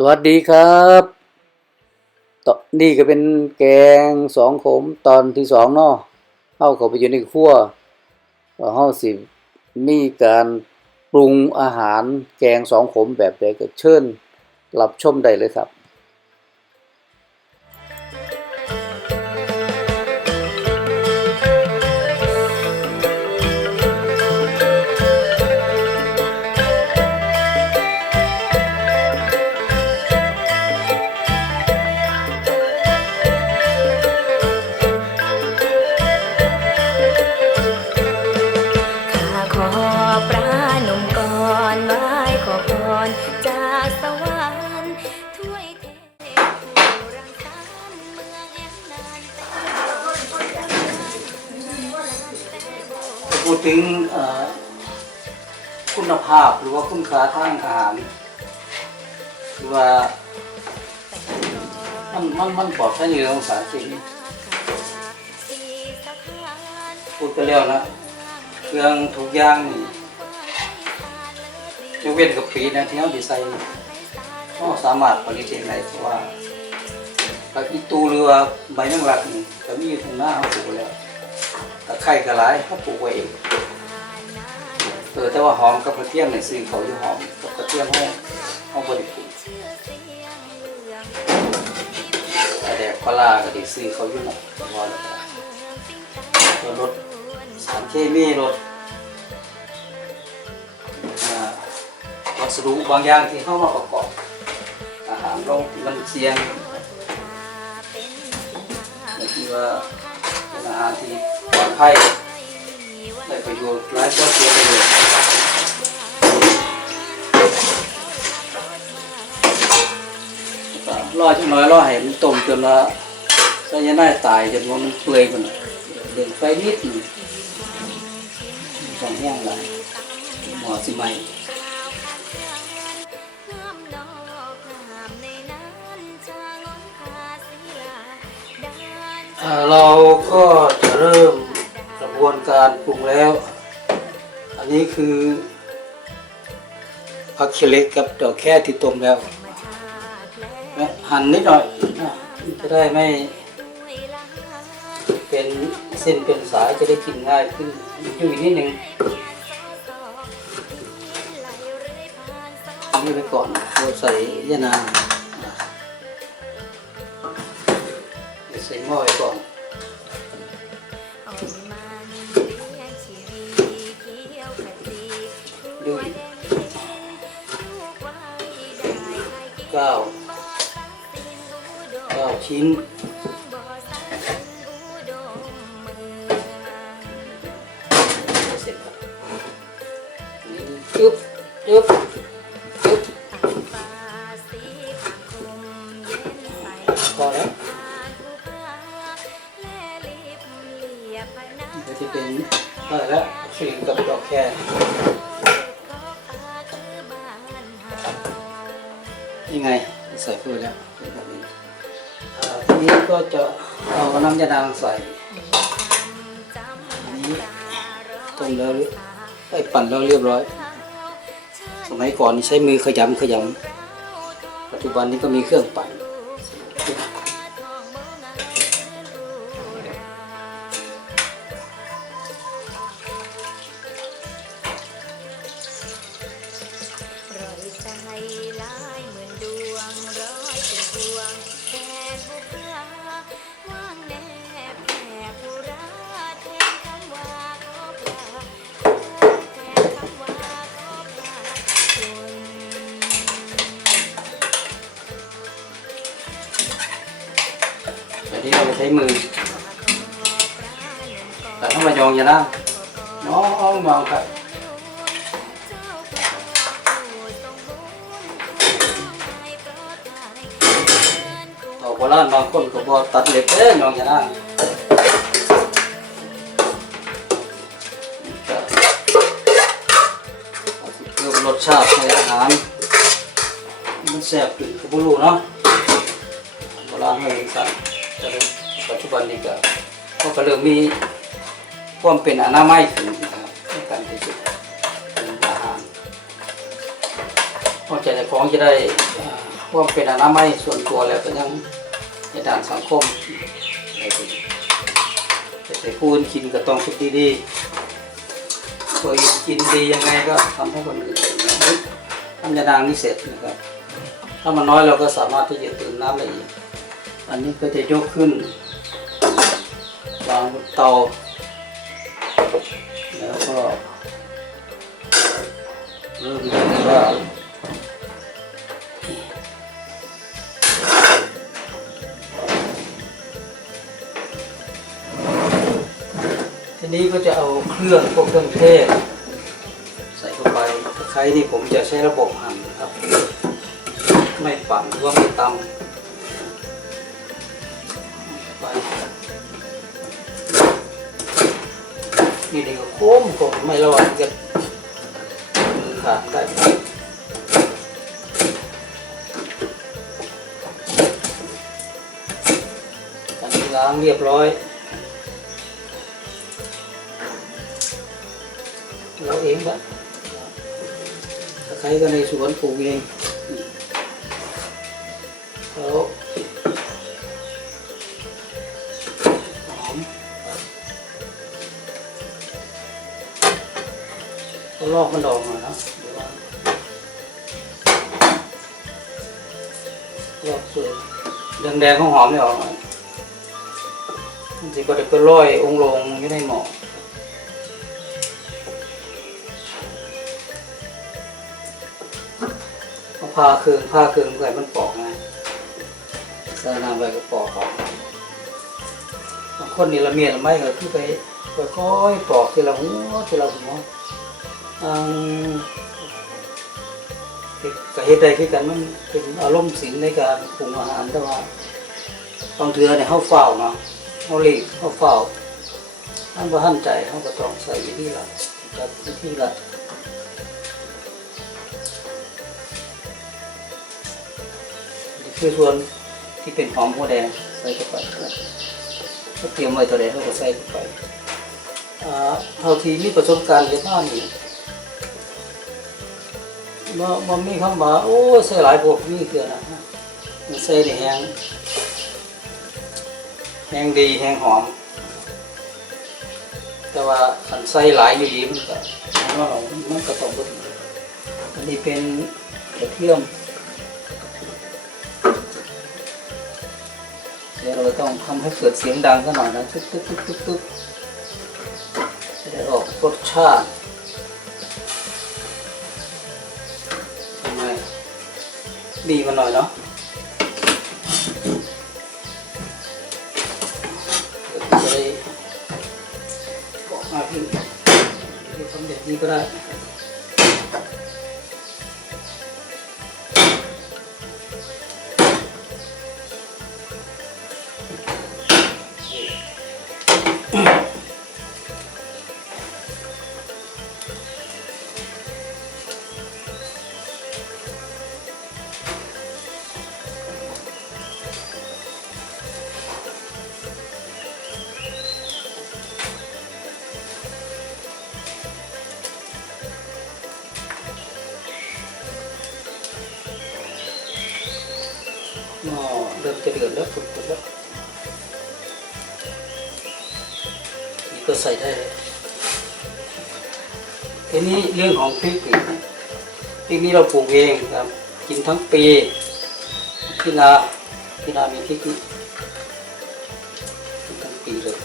สวัสดีครับตอนี่ก็เป็นแกงสองขมตอนที่สองเนาะเฮาเข้าไปอยู่ในครัวว่าเฮาสิมีการปรุงอาหารแกงสองขมแบบใดก็เชิญรับชมได้เลยครับ ถึงคุณภาพหรือว่าคุณค่าทางอาหารหรือว่ามันมันมันปลอดภัยในเรื่องของสารเคมีสีสถานพูดไปแล้วนะเครื่องทุกอย่างนี่ยกเว้นกับปีนะที่เขาดีไซน์ก็สามารถผลิตเองได้เพราะว่าผักอีตูหรือว่าใบแมงลักนี่ก็มีอยู่ตรงหน้าเขาปลูกแล้ว ตะไคร้กระไรเขาปลูกไว้เองเออแต่ว่าหอมกับกระเทียมเนี่ยซื้อเขาอยู่หอมกับกระเทียมเขาเขาบริปลูกแต่แดกปลาก็ได้ซื้อเขาอยู่หมดพอแล้วก็ลดสารเคมีลดอ่าวัสดุบางอย่างที่เข้ามาประกอบอาหารลงมันเสี่ยงและที่ว่าเป็นอาหารที่ ปลอดภัยได้ประโยชน์หลายก็เสียประโยชน์รอจังน้อยรอให้มันต้มจนว่าไซยาไนด์ตายจนว่ามันเปื่อยมันเดินไฟนิดหนึ่งสองแห้งหลายหมอสิไหม เราก็จะเริ่มกระบวนการปรุงแล้ว อันนี้คือผักเขเล็กกับดอกแค่ที่ต้มแล้ว หั่นนิดหน่อยจะได้ไม่ เป็นเส้นเป็นสายจะได้กินง่ายขึ้นอยู่อีกนิดหนึ่งนนี้ไปก่อนเราใส่ยะนาง ใส่หม้อไว้ก่อนเอามันเลี้ยงชีวีเขียวขจีดูแดงเย็นลูกไว้ได้ใครกินเก้าบ่ตักสินอุดมเก้าชิ้น ยังไงใส่เพื่อแล้วเป็นแบบนี้ทีนี้ก็จะเอาน้ำยาดางใส่อันนี้ต้มแล้วไอ้ปั่นแล้วเรียบร้อย สมัยก่อนใช้มือขยำขยำปัจจุบันนี้ก็มีเครื่องปั่น มือ แต่ถ้ามายองอย่านะน้องมองครับเอาโบราณบางคนก็บอกตัดเล็บเอ้ยน้องอย่านะเพิ่มรสชาติในอาหาร มันแซ่บขึ้นกับบุรูเนาะโบราณให้สั่งแต่ปั ปัจจุบันนี้ก็เขาก็เริ่มมีความเป็นอนามัยขึ้นนะครับในการที่จะเป็นอาหารเพราะใจของจะได้ความเป็นอนามัยส่วนตัวแล้วก็ยังในด้านสังคมอะไรพวกนี้แต่นกินก็ต้องคิดดีๆตัวเองกินดียังไงก็ทำให้คนอื่นทำยานางนี่เสร็จนะครับ ถ้ามันน้อยเราก็สามารถที่จะตื่นน้ำได้อีกอันนี้ก็จะยกขึ้น วางบนเตา แล้วก็ เริ่มดูว่าทีนี้ก็จะเอาเครื่องพวกเครื่องเทศ ใส่เข้าไปตะไคร้นี่ผมจะใช้ระบบหั่นครับ ไม่ปั่นหรือว่าไม่ตำไป นี่นี่ก็โค้งผมไม่ระวังจะมือขาดได้อันนี้ล้างเรียบร้อย เราเองปะตะไครก็ในสวนปลูกเอง ลอกมันดอกหน่อยนะเดี๋ยวลอกส่วนแดงๆของหอมนี่ออกหน่อยมันสิก็เด็กก็ร้อยองลงอยู่ในหม้อเอาผ้าคืนผ้าคืนใส่มันปอกไงใส่น้ำไปก็ปอกออกคนนี่ละเมียดละไม่ก็คือไปค่อยๆปอกทีละหัวทีละหัว อังก็เฮ็ดได้คือกันมันเป็นอารมณ์ศิลในการปรุงอาหารแต่ว่าบางเทือเนี่ยเฮาเฝ้าเนาะเฮารีบเฮาเฝ้าท่านบ่ทันใจเฮาก็ต้องใส่วิธีละกับวิธีละนี่คือส่วนที่เป็นหอมหัวแดงใส่เข้าไปนะถ้าเตรียมไว้ตัวใดเราก็ใส่เข้าไปเท่าที่มีประสบการณ์ในบ้านนี่ มามามีคำว่าโอ้ใส่หลายพวกนี่เกินนะมันใส่ได้แห้งแห้งดีแห้งหอม แต่ว่าขันใส่หลายอยู่ดีมันก็มันก็มันก็ต้องบิดอันนี้เป็นกระเทียมเดี๋ยวเราต้องทำให้เกิดเสียงดังสักหน่อยนะตึ๊กตึ๊กตึ๊กตึ๊กตึ๊กจะได้ออกรสชาติ บีบมันหน่อยเนาะเดี๋ยวจะไหม้อเริ่มจะเดือดแล้วฝุดๆแล้วนี่ก็ใส่ได้เลยทีนี้เรื่องของพริกพริกนี้เราปลูกเองครับ กินทั้งปีที่นาที่นามีพริกทั้งปีเลย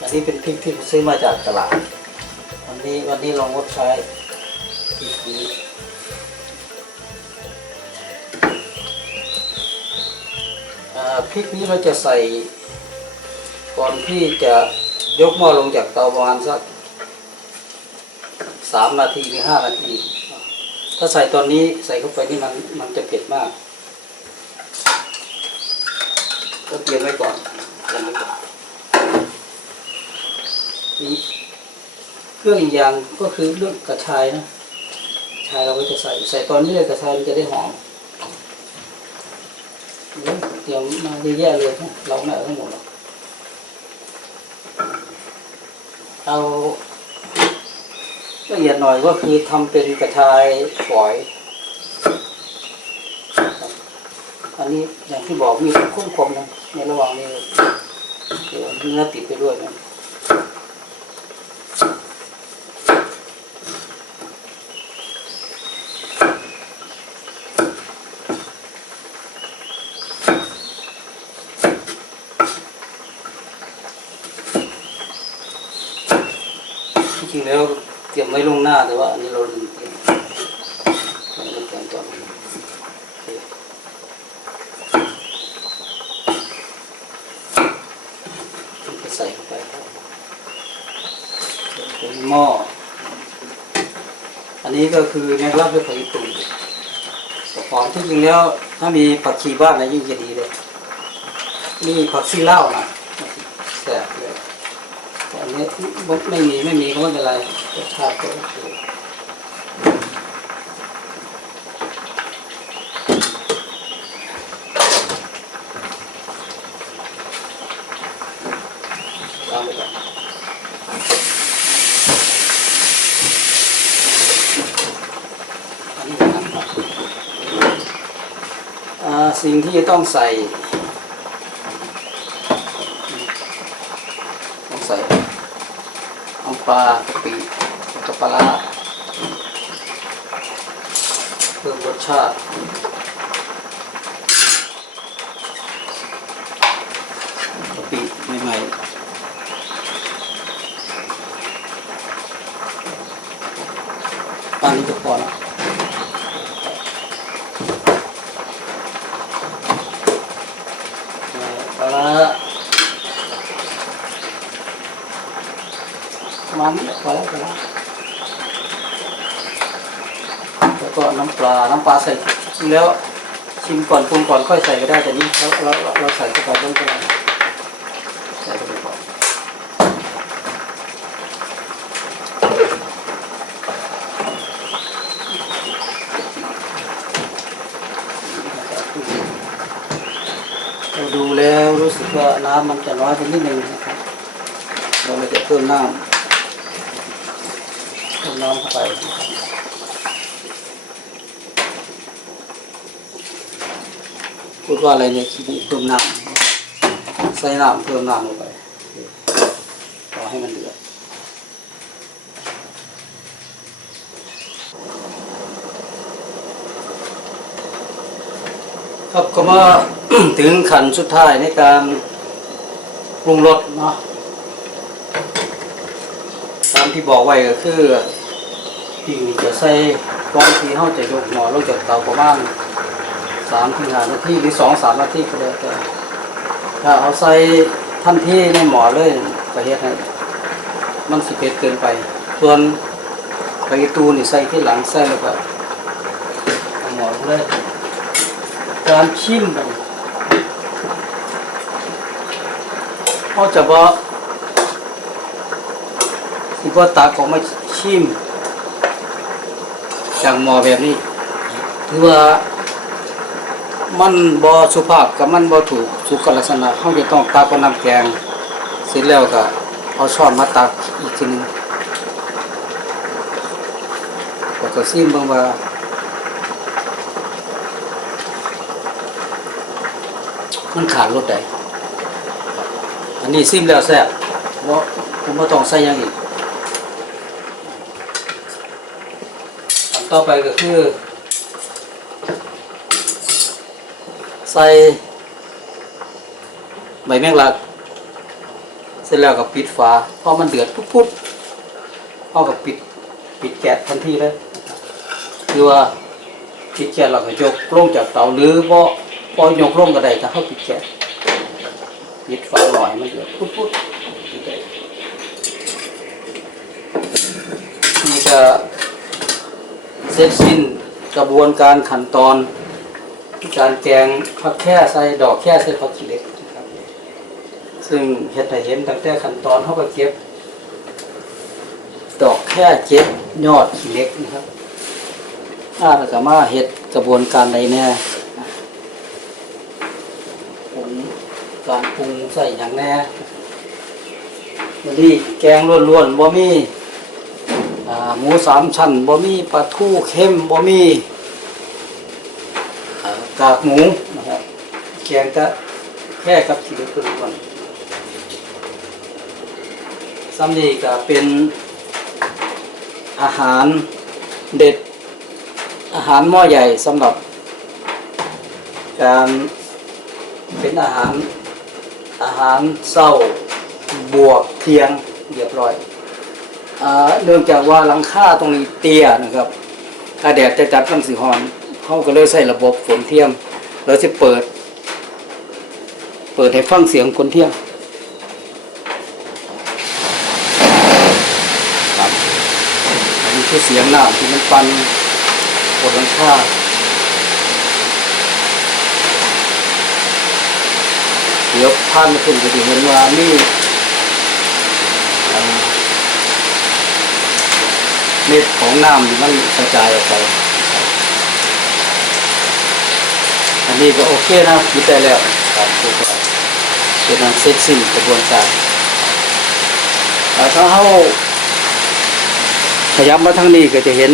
อันนี้เป็นพริกที่ผมซื้อมาจากตลาด วันนี้วันนี้ลองงดใช้พริกนี้ พริกนี้เราจะใส่ก่อนที่จะยกหม้อลงจากเตาประมาณสักสามนาทีหรือห้านาที ถ้าใส่ตอนนี้ใส่เข้าไปนี่มันมันจะเผ็ดมาก ก็เตรียมไว้ก่อนเตรียมไว้ก่อนนี่เครื่องอีกอย่างก็คือเรื่องกระชายนะกระชายเราก็จะใส่ใส่ตอนนี้เลยกระชายมันจะได้หอม เตรียมมาเยอะแยะเลยนะเราไม่เอาทั้งหมดหรอกเอาละเอียดหน่อยก็คือทำเป็นกระชายฝอย อันนี้อย่างที่บอกมีคุ้มคมนะในระหว่างนี้เดี๋ยวเนื้อติดไปด้วยนะ จริงแล้วเตรียมไว้ลวงหน้าแต่ว่าอันนี้เราลืมเตรียมเราเตรียมก่อนโอเคก็ใส่เข้าไปครับเป็นหม้ออันนี้ก็คือแมงลักด้วยผักอีตุ่มหอมที่จริงแล้วถ้ามีผักชีบ้านนะยิ่งจะดีเลยนี่ผักซีเล้านะแสบเลยอันนี้ ไม่มีไม่มีก็ไม่เป็นไรรสชาติก็โอเคตามไรสิ่งที่จะต้องใส่ต้องใส่ น้ำปลากะปิกะปลาเพิ่มรสชาติกะปิใหม่ๆปานนี้ก็พอแล้วปลาร้า ประมาณนี้ พอแล้วพอแล้วแล้วก็น้ำปลา น้ำปลาใส่แล้วชิมก่อนปรุงก่อนค่อยใส่ก็ได้แต่นี้เราเราเราใส่เข้าไปต้นก็ได้ใส่เข้าไปก่อนเราดูแล้วรู้สึกว่าน้ำมันจะน้อยไปนิดนึงนะครับเราเลยจะเพิ่มน้ำ เพิ่มน้ำเข้าไปพูดว่าอะไรเนี่ยคิดเพิ่มน้ำใส่น้ำเพิ่มน้ำลงไปรอให้มันเดือดครับก็มาถึงขั้นสุดท้ายในการปรุงรสเนาะตามที่บอกไว้ก็คือ ที่จะใส่ก่อนที่เขาจะยกหม้อลงจากเตาประมาณสามถึงห้านาทีหรือสองสามนาทีก็แล้วแต่ถ้าเอาใส่ทันที่ในหมอเลยก็เฮ็ดให้มันสิเผ็ดเกินไป ส่วนไปตูนี่ใส่ที่หลังใส่แล้วก็หมอลงเลยการชิมเขาจะบอกที่พ่อตาของมาชิม จากหมอแบบนี้ ถือว่ามันบอสุภาพกับมันบอถูกสุขลักษณะเขาจะต้องตักกับน้ำแกงเสร็จแล้วก็เอาช้อนมาตักอีกทีนึงก็จะซิมบางว่ามันขาดรสใดอันนี้ซิมแล้วแซ่บบ่ผมบ่ต้องใส่ยังอีก อัน ต่อไปก็คือ ใส่ใบแมงลัก เสร็จแล้วก็ปิดฝาพอมันเดือดปุ๊บๆเอากับปิดปิดแก๊สทันทีเลยคือว่าปิดแก๊สเราก็ยกลงจากเตาหรือบ่บ่ยกลงก็ได้ถ้าเขาปิดแก๊สปิดฝาหน่อยมันเดือดปุ๊บๆนี่ก็ ร็จสิ้นกระบวนการขั้นตอนการแกงผักแค่ใส่ดอกแค่ใส่ผักขี้เหล็กนะครับ ซึ่งเห็ดให้เห็นตั้งแต่ขั้นตอนเขาก็เก็บ ดอกแค่เก็บยอดขี้เหล็กนะครับถ้าเราก็มาเห็ดกระบวนการใดแน่ปรุงการปรุงใส่อย่างแน่วันนี้แกงล้วนๆบ่มีอ่า หมูสามชั้นบ่มีปลาทูเข้มบ่มีอ่ากากหมูนะครับแข็งก็แค่กับที่เหลือตัวก่อนซ้ำนี่ก็เป็นอาหารเด็ดอาหารหม้อใหญ่สำหรับ การเป็นอาหารอาหารเศร้าบวกเทียงเรียบร้อย เนื่องจากว่าหลังคาตรงนี้เตี้ยนะครับ ถ้าแดดจะจัดกำสีหอนเขาก็เลยใส่ระบบฝนเทียมเราจะเปิด เปิดให้ฟังเสียงฝนเทียมครับอันนี้คือเสียงน้ำที่มันปันบนหลังคาเดี๋ยวผ่านมาถึงก็จะเห็นว่านี่อ่า เม็ดของน้ำมันกระจายออกไป อันนี้ก็โอเคนะคิดได้แล้วครับเป็นอันเสร็จสิ้นกระบวนการแต่ถ้าเขาขยับมาทางนี้ก็จะเห็น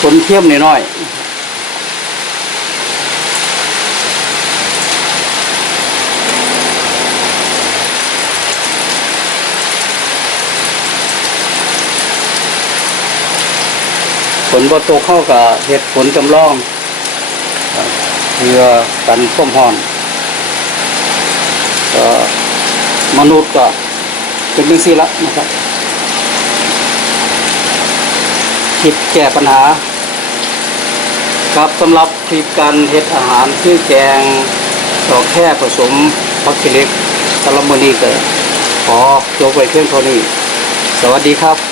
ผลเทียมน้อยๆ ผลบ่ตกเข้ากับเห็ดผลจำลองเพื่อกันข้มห่อนก็มนุษย์ก็เป็นเรื่องสิละนะครับคิดแก้ปัญหา ครับสำหรับคลิปการเฮ็ดอาหารคือแกงดอกแค่ผสมพักกิเล็กสำหรับมื้อนี้ก็ขอจบไว้เพียงเท่านี้ สวัสดีครับ